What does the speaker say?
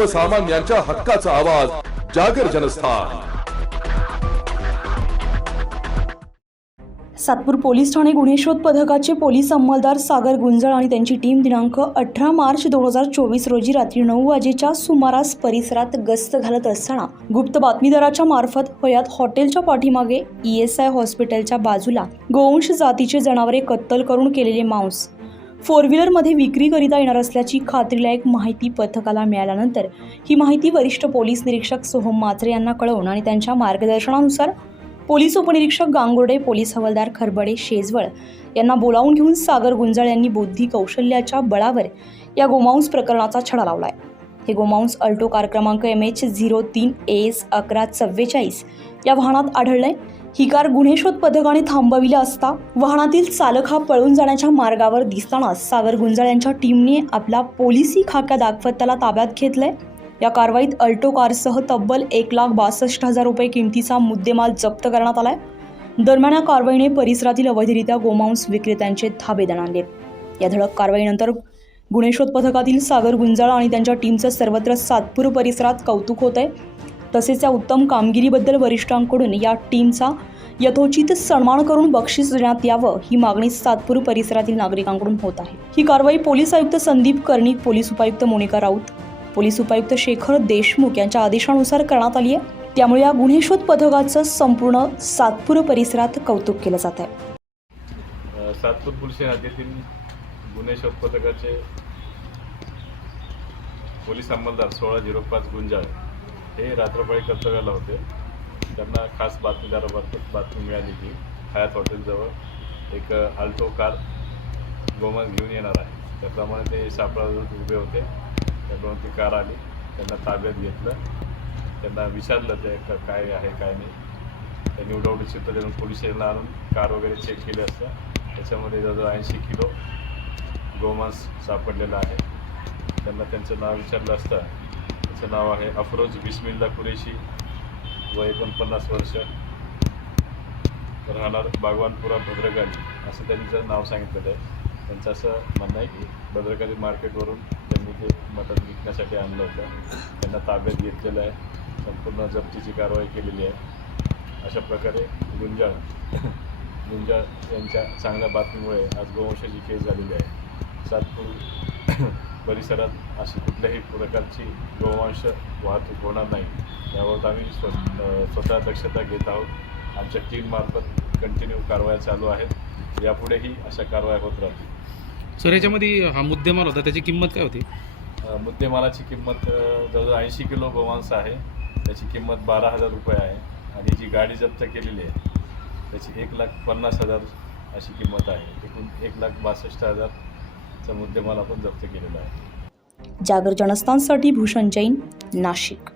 सर्वसामान्यांच्या हक्काचा आवाज जागर जनस्थान. सातपूर पोलीस ठाणे गुन्हे शोध पथकाचे पोलीस अंमलदार सागर गुंजळ आणि त्यांची टीम दिनांक अठरा मार्च दोन हजार चोवीस रोजी रात्री नऊ वाजेच्या सुमारास परिसरात गस्त घालत असताना गुप्त बातमीदाराच्या मार्फत वयात हॉटेलच्या पाठीमागे ई एस आय हॉस्पिटलच्या बाजूला गोवंश जातीचे जनावरे कत्तल करून केलेले मांस. फोर व्हीलरमध्ये विक्रीकरिता येणार असल्याची खात्रीलायक माहिती पथकाला मिळाल्यानंतर ही माहिती वरिष्ठ पोलीस निरीक्षक सोहम मात्रे यांना कळवून आणि त्यांच्या मार्गदर्शनानुसार पोलीस उपनिरीक्षक गांगुर्डे पोलीस हवालदार खरबडे शेजवळ यांना बोलावून घेऊन सागर गुंजाळ यांनी बुद्धी कौशल्याच्या बळावर या गोमांस प्रकरणाचा छडा लावला आहे हे गोमांस अल्टो कार क्रमांक एम एच झिरो तीन एस अकरा चव्वेचाळीस या वाहनात आढळलंय. ही कार गुन्हे शोध पथकाने थांबविली असता वाहनातील चालक हा पळून जाण्याच्या मार्गावर दिसतानाच सागर गुंजाळ यांच्या टीमने आपला पोलिसी खाका दाखवत त्याला ताब्यात घेतलंय. या कारवाईत अल्टो कारसह तब्बल एक लाख बासष्ट हजार रुपये किमतीचा मुद्देमाल जप्त करण्यात आलाय. दरम्यान या कारवाईने परिसरातील अवैधरित्या गोमांस विक्रेत्यांचे धाबे दणाणलेत या धडक कारवाईनंतर गुणेशोध पथकातील सागर गुंजाळ आणि त्यांच्या टीमचं सर्वत्र सातपूर परिसरात कौतुक होत आहे तसेच या उत्तम कामगिरीबद्दल वरिष्ठांकडून या टीमचा यथोचित सन्मान करून बक्षीस देण्यात यावं ही मागणी सातपूर परिसरातील नागरिकांकडून होत आहे. ही कारवाई पोलीस आयुक्त संदीप कर्णिक पोलीस उपायुक्त मोनिका राऊत पोलीस उपायुक्त शेखर देशमुख यांच्या आदेशानुसार करण्यात आली आहे. त्यामुळे या गुन्हेशोध पथकाचं संपूर्ण सातपूर परिसरात कौतुक केलं जात आहे सातपूर पोलीस गुन्हे शोध पथकाचे पोलीस अंमलदार सोळा झिरो पाच गुंजाळ हे रात्रपाळी कर्तव्याला होते. त्यांना खास बातमीदारामार्फत बातमी मिळाली की हयात हॉटेलजवळ एक आल्टो कार गोमांस घेऊन येणार आहे. त्याप्रमाणे ते सापळा उभे होते. त्याप्रमाणे ती कार आली. त्यांना ताब्यात घेतलं. त्यांना विचारलं ते काय आहे काय नाही. त्यांनी उडावडी चित्र देऊन पोलीस स्टेशनला आणून कार वगैरे चेक केली असता. त्याच्यामध्ये जवळजवळ ऐंशी किलो गोमांस सापडलेलं आहे. त्यांना त्यांचं नाव विचारलं असता त्याचं नाव आहे अफरोज बिस्मिल्ला कुरेशी. व एकोणपन्नास वर्ष. राहणार बागवानपुरा भद्रकाली असं त्यांचं नाव सांगितलेलं आहे. त्यांचं असं म्हणणं आहे की भद्रकाली मार्केटवरून त्यांनी ते मटण विकण्यासाठी आणलं होतं त्यांना ताब्यात घेतलेलं आहे. संपूर्ण जप्तीची कारवाई केलेली आहे. अशा प्रकारे गुंजाळ गुंजाळ यांच्या चांगल्या बातमीमुळे आज गोवंशाची केस झालेली आहे. सातपूर परिसरात अशी कुठल्याही प्रकारची गोवंश वाहतूक होणार नाही. याबाबत आम्ही स्व स्वतः दक्षता घेत आहोत. आमच्या टीममार्फत कंटिन्यू कारवाया चालू आहेत. यापुढेही अशा कारवाया होत राहतील. सर याच्यामध्ये हा मुद्देमाल होता. त्याची किंमत काय होती? मुद्देमालाची किंमत जवळजवळ ऐंशी किलो गोमांस आहे. त्याची किंमत बारा हजार रुपये आहे. आणि जी गाडी जप्त केलेली आहे त्याची एक लाख पन्नास हजार अशी किंमत आहे. एकूण एक लाख बासष्ट हजारचा मुद्देमाल आपण जप्त केलेला आहे. जागर जनस्थानसाठी भूषण जैन नाशिक.